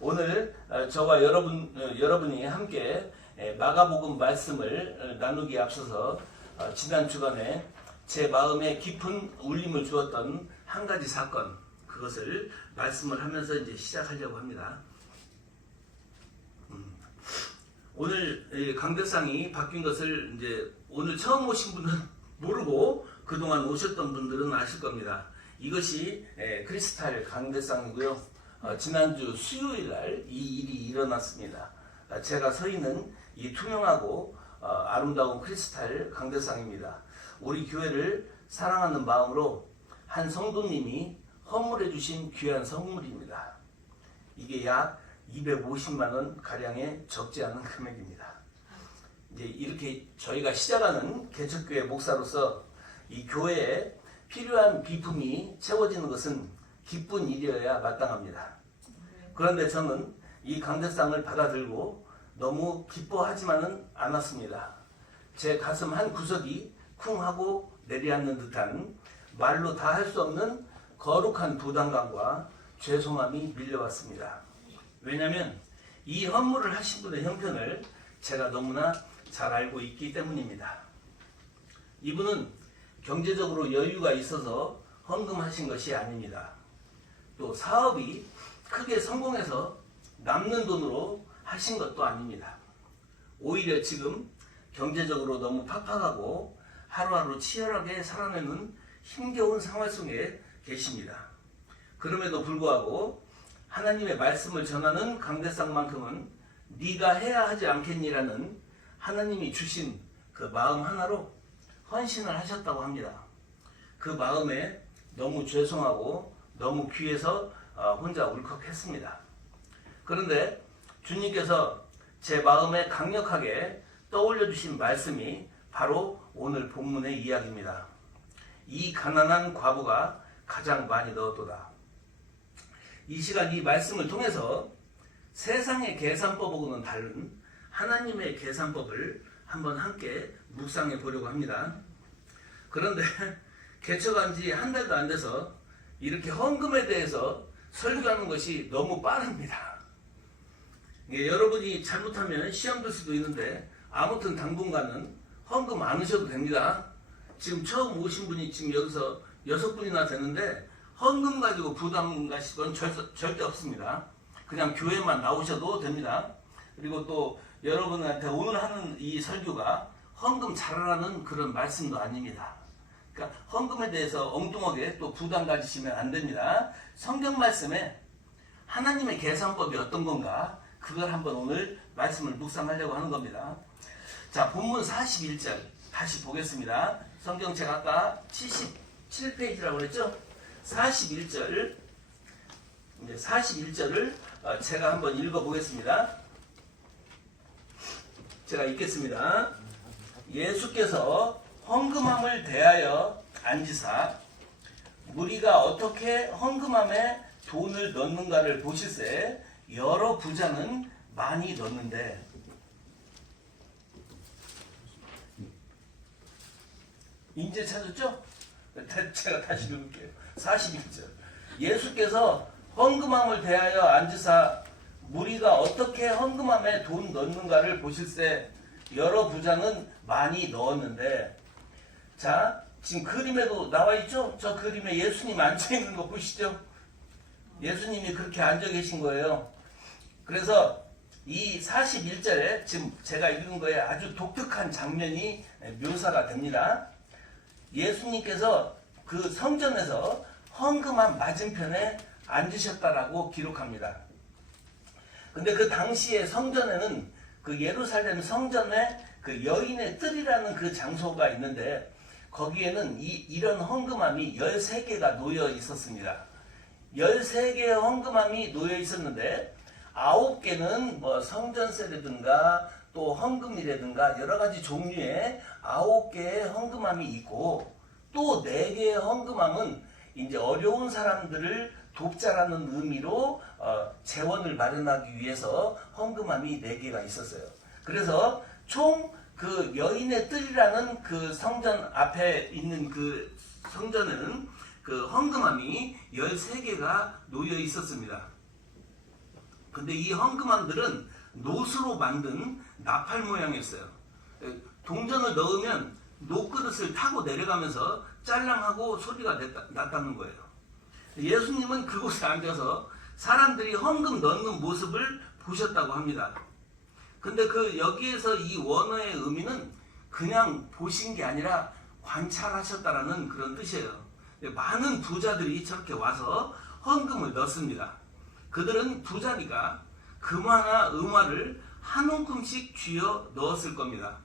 오늘 저와 여러분이 함께 마가복음 말씀을 나누기에 앞서서 지난 주간에 제 마음에 깊은 울림을 주었던 한 가지 사건, 그것을 말씀을 하면서 이제 시작하려고 합니다. 오늘 강대상이 바뀐 것을 이제 오늘 처음 오신 분은 모르고 그동안 오셨던 분들은 아실 겁니다. 이것이 크리스탈 강대상이고요. 지난주 수요일 날 이 일이 일어났습니다. 제가 서 있는 이 투명하고 아름다운 크리스탈 강대상입니다. 우리 교회를 사랑하는 마음으로 한 성도님이 헌물해 주신 귀한 선물입니다. 이게 약 250만 원 가량의 적지 않은 금액입니다. 이제 이렇게 저희가 시작하는 개척교회 목사로서 이 교회에 필요한 비품이 채워지는 것은 기쁜 일이어야 마땅합니다. 그런데 저는 이 강대상을 받아들고 너무 기뻐하지만은 않았습니다. 제 가슴 한 구석이 쿵 하고 내려앉는 듯한 말로 다 할 수 없는 거룩한 부담감과 죄송함이 밀려왔습니다. 왜냐하면 이 헌물을 하신 분의 형편을 제가 너무나 잘 알고 있기 때문입니다. 이분은 경제적으로 여유가 있어서 헌금하신 것이 아닙니다. 또 사업이 크게 성공해서 남는 돈으로 하신 것도 아닙니다. 오히려 지금 경제적으로 너무 팍팍하고 하루하루 치열하게 살아내는 힘겨운 상황 속에 계십니다. 그럼에도 불구하고 하나님의 말씀을 전하는 강대상만큼은 네가 해야 하지 않겠니라는 하나님이 주신 그 마음 하나로 헌신을 하셨다고 합니다. 그 마음에 너무 죄송하고 너무 귀해서 혼자 울컥했습니다. 그런데 주님께서 제 마음에 강력하게 떠올려 주신 말씀이 바로 오늘 본문의 이야기입니다. 이 가난한 과부가 가장 많이 넣었도다. 이 시간 이 말씀을 통해서 세상의 계산법하고는 다른 하나님의 계산법을 한번 함께 묵상해 보려고 합니다. 그런데 개척한 지 한 달도 안 돼서 이렇게 헌금에 대해서 설교하는 것이 너무 빠릅니다. 여러분이 잘못하면 시험 들 수도 있는데 아무튼 당분간은 헌금 안 하셔도 됩니다. 지금 처음 오신 분이 지금 여기서 6분이나 되는데 헌금 가지고 부담 가실 건 절대 없습니다. 그냥 교회만 나오셔도 됩니다. 그리고 또 여러분한테 오늘 하는 이 설교가 헌금 잘하라는 그런 말씀도 아닙니다. 그러니까 헌금에 대해서 엉뚱하게 또 부담 가지시면 안 됩니다. 성경 말씀에 하나님의 계산법이 어떤 건가, 그걸 한번 오늘 말씀을 묵상하려고 하는 겁니다. 자, 본문 41절 다시 보겠습니다. 성경책 아까 77페이지라고 그랬죠? 41절을 제가 한번 읽어보겠습니다. 제가 읽겠습니다. 예수께서 헌금함을 대하여 앉으사 무리가 어떻게 헌금함에 돈을 넣는가를 보실세 여러 부자는 많이 넣는데, 이제 찾았죠? 제가 다시 읽을게요. 41절. 예수께서 헌금함을 대하여 앉으사 무리가 어떻게 헌금함에 돈 넣는가를 보실세 여러 부자는 많이 넣었는데, 자, 지금 그림에도 나와 있죠? 저 그림에 예수님 앉아 있는 거 보시죠? 예수님이 그렇게 앉아 계신 거예요. 그래서 이 41절에 지금 제가 읽은 거에 아주 독특한 장면이 묘사가 됩니다. 예수님께서 그 성전에서 헌금함 맞은편에 앉으셨다라고 기록합니다. 근데 그 당시에 성전에는 그 예루살렘 성전에 그 여인의 뜰이라는 그 장소가 있는데 거기에는 이런 헌금함이 13개가 놓여 있었습니다. 13개의 헌금함이 놓여 있었는데 9개는 뭐 성전세라든가 또 헌금이라든가 여러 가지 종류의 9개의 헌금함이 있고, 또 4개의 헌금함은 이제 어려운 사람들을 돕자라는 의미로 재원을 마련하기 위해서 헌금함이 4개가 있었어요. 그래서 총 그 여인의 뜰이라는 그 성전 앞에 있는 그 성전에는 그 헌금함이 13개가 놓여 있었습니다. 근데 이 헌금함들은 노수로 만든 나팔 모양이었어요. 동전을 넣으면 녹그릇을 타고 내려가면서 짤랑하고 소리가 났다는 거예요. 예수님은 그곳에 앉아서 사람들이 헌금 넣는 모습을 보셨다고 합니다. 근데 여기에서 이 원어의 의미는 그냥 보신 게 아니라 관찰하셨다라는 그런 뜻이에요. 많은 부자들이 저렇게 와서 헌금을 넣습니다. 그들은 부자니까 금화나 은화를 한 움큼씩 쥐어 넣었을 겁니다.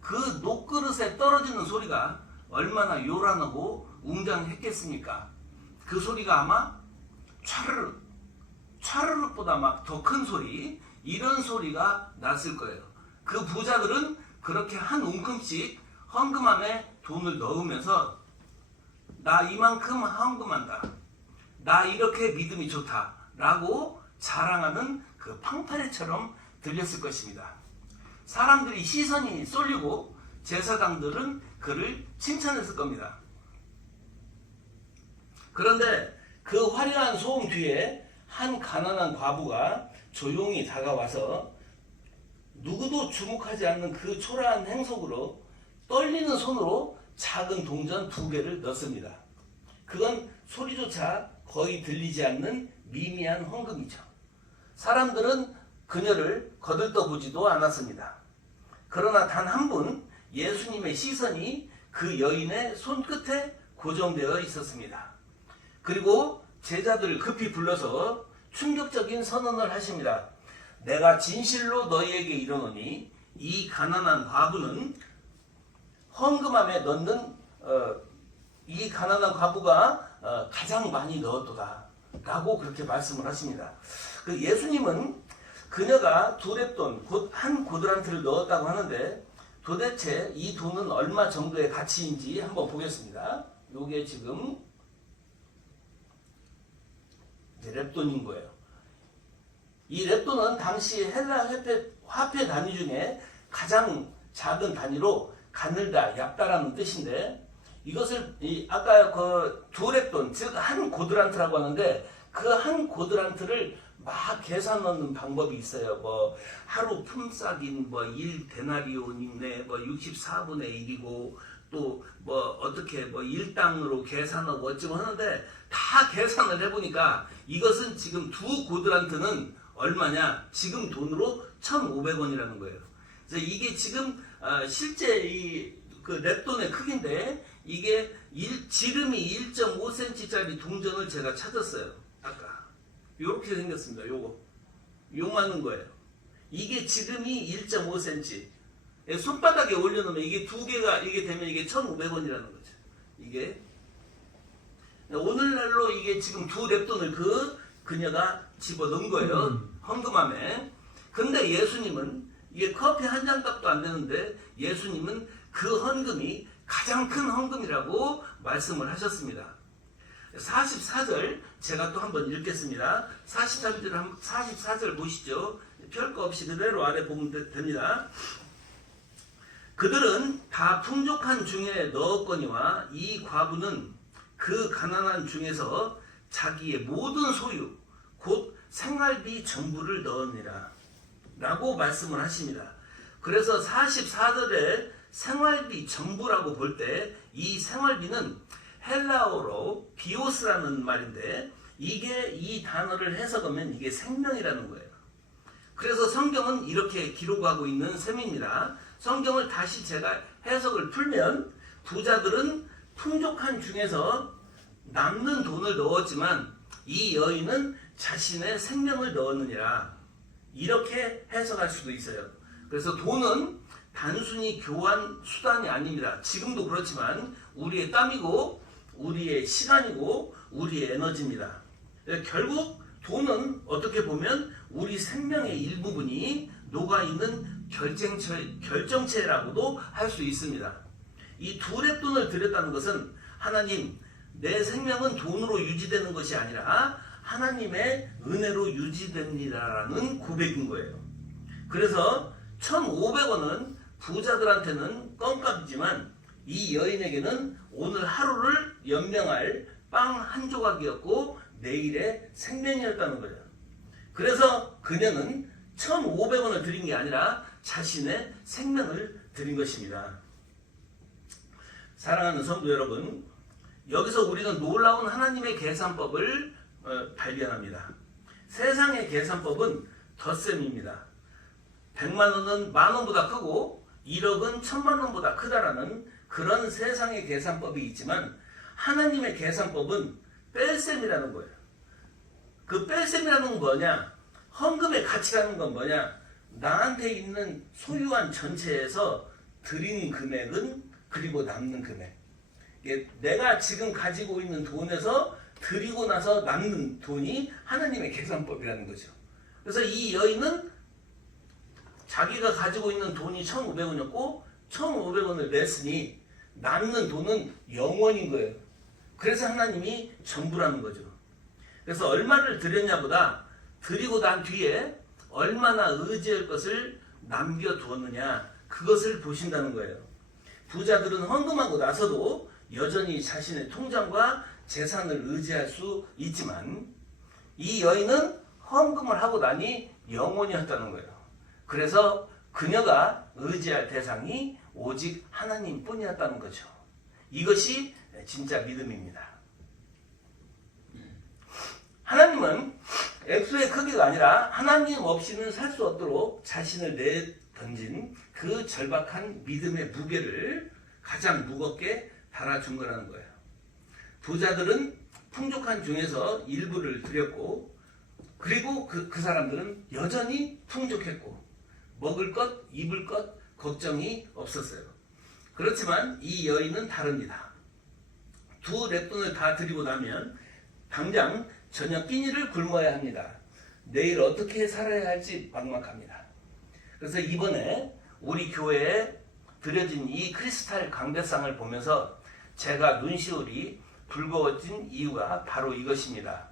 그 녹그릇에 떨어지는 소리가 얼마나 요란하고 웅장했겠습니까? 그 소리가 아마 차르륵, 차르륵보다 막 더 큰 소리, 이런 소리가 났을 거예요. 그 부자들은 그렇게 한 움큼씩 헌금함에 돈을 넣으면서 나 이만큼 헌금한다, 나 이렇게 믿음이 좋다 라고 자랑하는 그 팡파레처럼 들렸을 것입니다. 사람들이 시선이 쏠리고 제사장들은 그를 칭찬했을 겁니다. 그런데 그 화려한 소음 뒤에 한 가난한 과부가 조용히 다가와서 누구도 주목하지 않는 그 초라한 행석으로 떨리는 손으로 작은 동전 2개를 넣습니다. 그건 소리조차 거의 들리지 않는 미미한 헌금이죠. 사람들은 그녀를 거들떠보지도 않았습니다. 그러나 단 한 분 예수님의 시선이 그 여인의 손끝에 고정되어 있었습니다. 그리고 제자들을 급히 불러서 충격적인 선언을 하십니다. 내가 진실로 너희에게 이르노니 이 가난한 과부는 헌금함에 넣는 이 가난한 과부가 가장 많이 넣었도다 라고 그렇게 말씀을 하십니다. 그 예수님은 그녀가 2렙돈 곧 한 고드란트를 넣었다고 하는데 도대체 이 돈은 얼마 정도의 가치인지 한번 보겠습니다. 요게 지금 이제 렙돈인 거예요. 이 렙돈은 당시 헬라 화폐 단위 중에 가장 작은 단위로 가늘다, 얇다라는 뜻인데 이것을 아까 그 2렙돈, 즉 한 고드란트라고 하는데 그 한 고드란트를 막 계산 넣는 방법이 있어요. 뭐 하루 품삯인 뭐 1데나리온인데 뭐 64분의 1이고 또 뭐 어떻게 뭐 일당으로 계산하고 어쩌고 하는데 다 계산을 해보니까 이것은 지금 2고드란트는 얼마냐? 지금 돈으로 1,500원이라는 거예요. 그래서 이게 지금 실제 그 랩돈의 크기인데 이게 지름이 1.5cm짜리 동전을 제가 찾았어요. 아까 요렇게 생겼습니다. 요만한 거예요. 이게 지름이 1.5cm. 손바닥에 올려놓으면 이게 2개가 이게 되면 이게 1,500원이라는 거죠. 이게 오늘날로 이게 지금 2랩돈을 그녀가 집어넣은 거예요. 헌금함에. 근데 예수님은 이게 커피 한 잔 값도 안 되는데 예수님은 그 헌금이 가장 큰 헌금이라고 말씀을 하셨습니다. 44절 제가 또 한번 읽겠습니다. 44절 보시죠. 별거 없이 그대로 아래 보면 됩니다. 그들은 다 풍족한 중에 넣었거니와 이 과부는 그 가난한 중에서 자기의 모든 소유 곧 생활비 전부를 넣으니라 라고 말씀을 하십니다. 그래서 44절에 생활비 전부라고 볼 때 이 생활비는 헬라어로 비오스라는 말인데 이게 이 단어를 해석하면 이게 생명이라는 거예요. 그래서 성경은 이렇게 기록하고 있는 셈입니다. 성경을 다시 제가 해석을 풀면 부자들은 풍족한 중에서 남는 돈을 넣었지만 이 여인은 자신의 생명을 넣었느니라 이렇게 해석할 수도 있어요. 그래서 돈은 단순히 교환 수단이 아닙니다. 지금도 그렇지만 우리의 땀이고 우리의 시간이고 우리의 에너지입니다. 결국 돈은 어떻게 보면 우리 생명의 일부분이 녹아있는 결정체라고도 할 수 있습니다. 이 2렙돈을 드렸다는 것은 하나님 내 생명은 돈으로 유지되는 것이 아니라 하나님의 은혜로 유지됩니다라는 고백인 거예요. 그래서 1,500원은 부자들한테는 껌값이지만 이 여인에게는 오늘 하루를 연명할 빵 한 조각이었고 내일의 생명이었다는 거예요. 그래서 그녀는 1,500원을 드린 게 아니라 자신의 생명을 드린 것입니다. 사랑하는 성도 여러분, 여기서 우리는 놀라운 하나님의 계산법을 발견합니다. 세상의 계산법은 덧셈입니다. 100만 원은 만 원보다 크고 1억은 1000만 원보다 크다라는 그런 세상의 계산법이 있지만 하나님의 계산법은 뺄셈이라는 거예요. 그 뺄셈이라는 건 뭐냐? 헌금의 가치라는 건 뭐냐? 나한테 있는 소유한 전체에서 드린 금액은 그리고 남는 금액. 내가 지금 가지고 있는 돈에서 드리고 나서 남는 돈이 하나님의 계산법이라는 거죠. 그래서 이 여인은 자기가 가지고 있는 돈이 1,500원이었고 1,500원을 냈으니 남는 돈은 영원인 거예요. 그래서 하나님이 전부라는 거죠. 그래서 얼마를 드렸냐보다 드리고 난 뒤에 얼마나 의지할 것을 남겨두었느냐, 그것을 보신다는 거예요. 부자들은 헌금하고 나서도 여전히 자신의 통장과 재산을 의지할 수 있지만 이 여인은 헌금을 하고 나니 영원이었다는 거예요. 그래서 그녀가 의지할 대상이 오직 하나님뿐이었다는 거죠. 이것이 진짜 믿음입니다. 하나님은 액수의 크기가 아니라 하나님 없이는 살 수 없도록 자신을 내던진 그 절박한 믿음의 무게를 가장 무겁게 달아준 거라는 거예요. 부자들은 풍족한 중에서 일부를 드렸고, 그리고 그 사람들은 여전히 풍족했고 먹을 것, 입을 것 걱정이 없었어요. 그렇지만 이 여인은 다릅니다. 2렙돈을 다 드리고 나면 당장 저녁 끼니를 굶어야 합니다. 내일 어떻게 살아야 할지 막막합니다. 그래서 이번에 우리 교회에 드려진 이 크리스탈 강대상을 보면서 제가 눈시울이 붉어진 이유가 바로 이것입니다.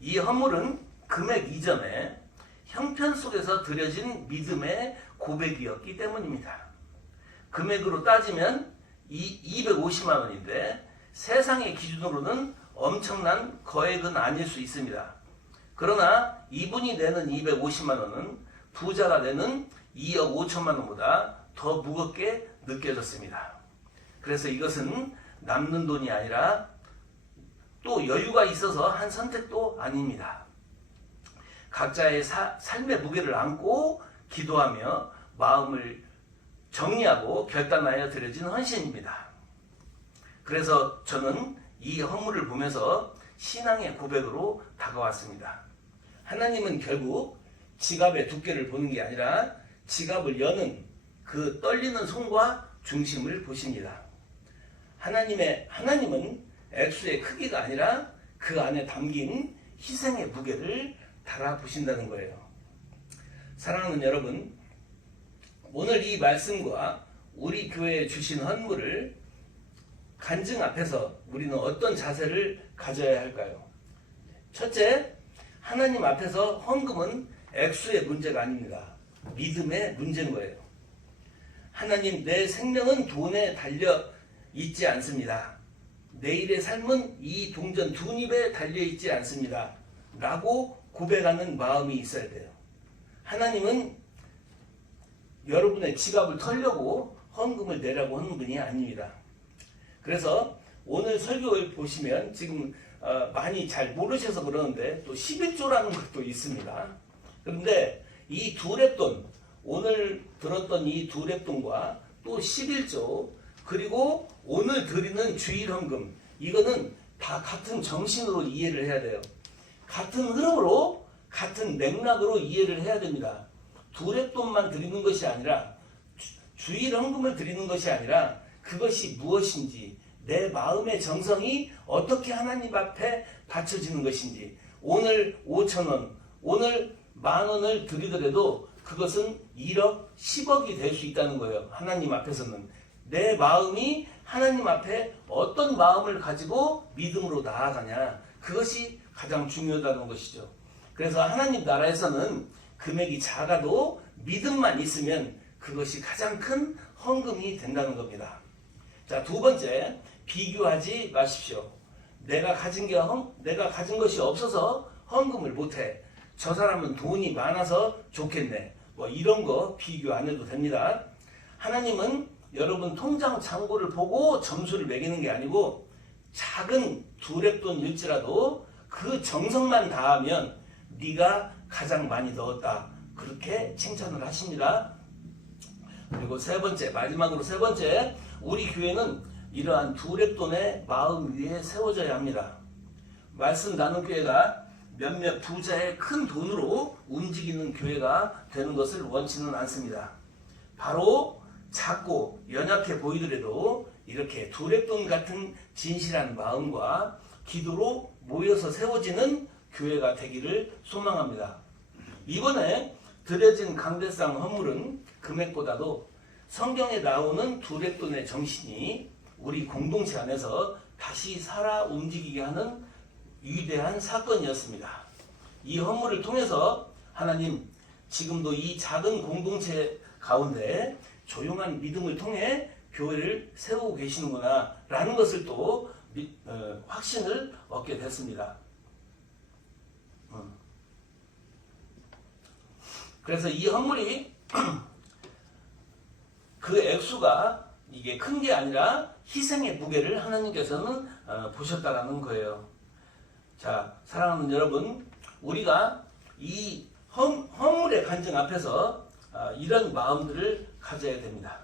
이 헌물은 금액 이전에 형편 속에서 드려진 믿음의 고백이었기 때문입니다. 금액으로 따지면 250만 원인데 세상의 기준으로는 엄청난 거액은 아닐 수 있습니다. 그러나 이분이 내는 250만 원은 부자가 내는 2억 5천만 원보다 더 무겁게 느껴졌습니다. 그래서 이것은 남는 돈이 아니라 또 여유가 있어서 한 선택도 아닙니다. 각자의 삶의 무게를 안고 기도하며 마음을 정리하고 결단하여 드려진 헌신입니다. 그래서 저는 이 헌물을 보면서 신앙의 고백으로 다가왔습니다. 하나님은 결국 지갑의 두께를 보는 게 아니라 지갑을 여는 그 떨리는 손과 중심을 보십니다. 하나님은 액수의 크기가 아니라 그 안에 담긴 희생의 무게를 달아보신다는 거예요. 사랑하는 여러분, 오늘 이 말씀과 우리 교회에 주신 헌물을 간증 앞에서 우리는 어떤 자세를 가져야 할까요? 첫째, 하나님 앞에서 헌금은 액수의 문제가 아닙니다. 믿음의 문제인 거예요. 하나님, 내 생명은 돈에 달려 있지 않습니다. 내일의 삶은 이 동전 2입에 달려 있지 않습니다. 라고 고백하는 마음이 있어야 돼요. 하나님은 여러분의 지갑을 털려고 헌금을 내라고 하는 분이 아닙니다. 그래서 오늘 설교를 보시면 지금 많이 잘 모르셔서 그러는데 또 11조라는 것도 있습니다. 그런데 이 2렙돈, 오늘 들었던 이 2렙돈과 또 11조, 그리고 오늘 드리는 주일 헌금, 이거는 다 같은 정신으로 이해를 해야 돼요. 같은 흐름으로, 같은 맥락으로 이해를 해야 됩니다. 2렙돈만 드리는 것이 아니라 주일 헌금을 드리는 것이 아니라 그것이 무엇인지, 내 마음의 정성이 어떻게 하나님 앞에 바쳐지는 것인지, 오늘 5,000원, 오늘 10,000원을 드리더라도 그것은 1억, 10억이 될 수 있다는 거예요. 하나님 앞에서는. 내 마음이 하나님 앞에 어떤 마음을 가지고 믿음으로 나아가냐, 그것이 가장 중요하다는 것이죠. 그래서 하나님 나라에서는 금액이 작아도 믿음만 있으면 그것이 가장 큰 헌금이 된다는 겁니다. 자, 두 번째, 비교하지 마십시오. 내가 가진 것이 없어서 헌금을 못해. 저 사람은 돈이 많아서 좋겠네. 뭐 이런 거 비교 안 해도 됩니다. 하나님은 여러분 통장 잔고를 보고 점수를 매기는 게 아니고 작은 두랩돈일지라도 그 정성만 다하면 네가 가장 많이 넣었다. 그렇게 칭찬을 하십니다. 그리고 세 번째, 마지막으로 세 번째, 우리 교회는 이러한 두랩돈의 마음 위에 세워져야 합니다. 말씀 나눈 교회가 몇몇 부자의 큰 돈으로 움직이는 교회가 되는 것을 원치는 않습니다. 바로 작고 연약해 보이더라도 이렇게 두랩돈 같은 진실한 마음과 기도로 모여서 세워지는 교회가 되기를 소망합니다. 이번에 드려진 강대상 헌물은 금액보다도 성경에 나오는 두랩돈의 정신이 우리 공동체 안에서 다시 살아 움직이게 하는 위대한 사건이었습니다. 이 헌물을 통해서 하나님 지금도 이 작은 공동체 가운데 조용한 믿음을 통해 교회를 세우고 계시는구나 라는 것을 또 확신을 얻게 됐습니다. 그래서 이 헌물이 그 액수가 이게 큰 게 아니라 희생의 무게를 하나님께서는 보셨다라는 거예요. 자, 사랑하는 여러분, 우리가 이 헌물의 간증 앞에서 이런 마음들을 가져야 됩니다.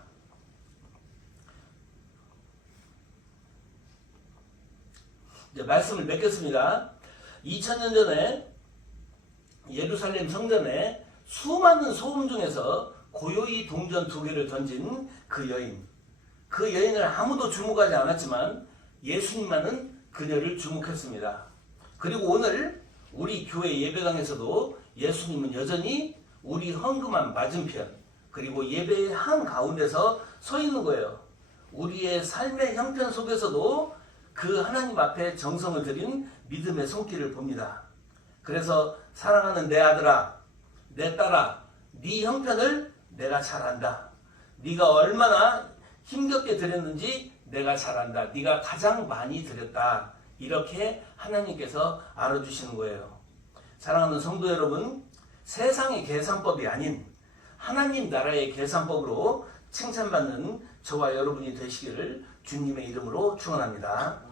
이제 말씀을 맺겠습니다. 2000년 전에 예루살렘 성전에 수많은 소음 중에서 고요히 동전 2개를 던진 그 여인. 그 여인을 아무도 주목하지 않았지만 예수님만은 그녀를 주목했습니다. 그리고 오늘 우리 교회 예배당에서도 예수님은 여전히 우리 헌금한 맞은편 그리고 예배의 한가운데서 서 있는 거예요. 우리의 삶의 형편 속에서도 그 하나님 앞에 정성을 들인 믿음의 손길을 봅니다. 그래서 사랑하는 내 아들아, 내 딸아, 네 형편을 내가 잘 안다. 네가 얼마나 힘겹게 드렸는지 내가 잘 안다. 네가 가장 많이 드렸다. 이렇게 하나님께서 알아주시는 거예요. 사랑하는 성도 여러분, 세상의 계산법이 아닌 하나님 나라의 계산법으로 칭찬받는 저와 여러분이 되시기를 주님의 이름으로 축원합니다.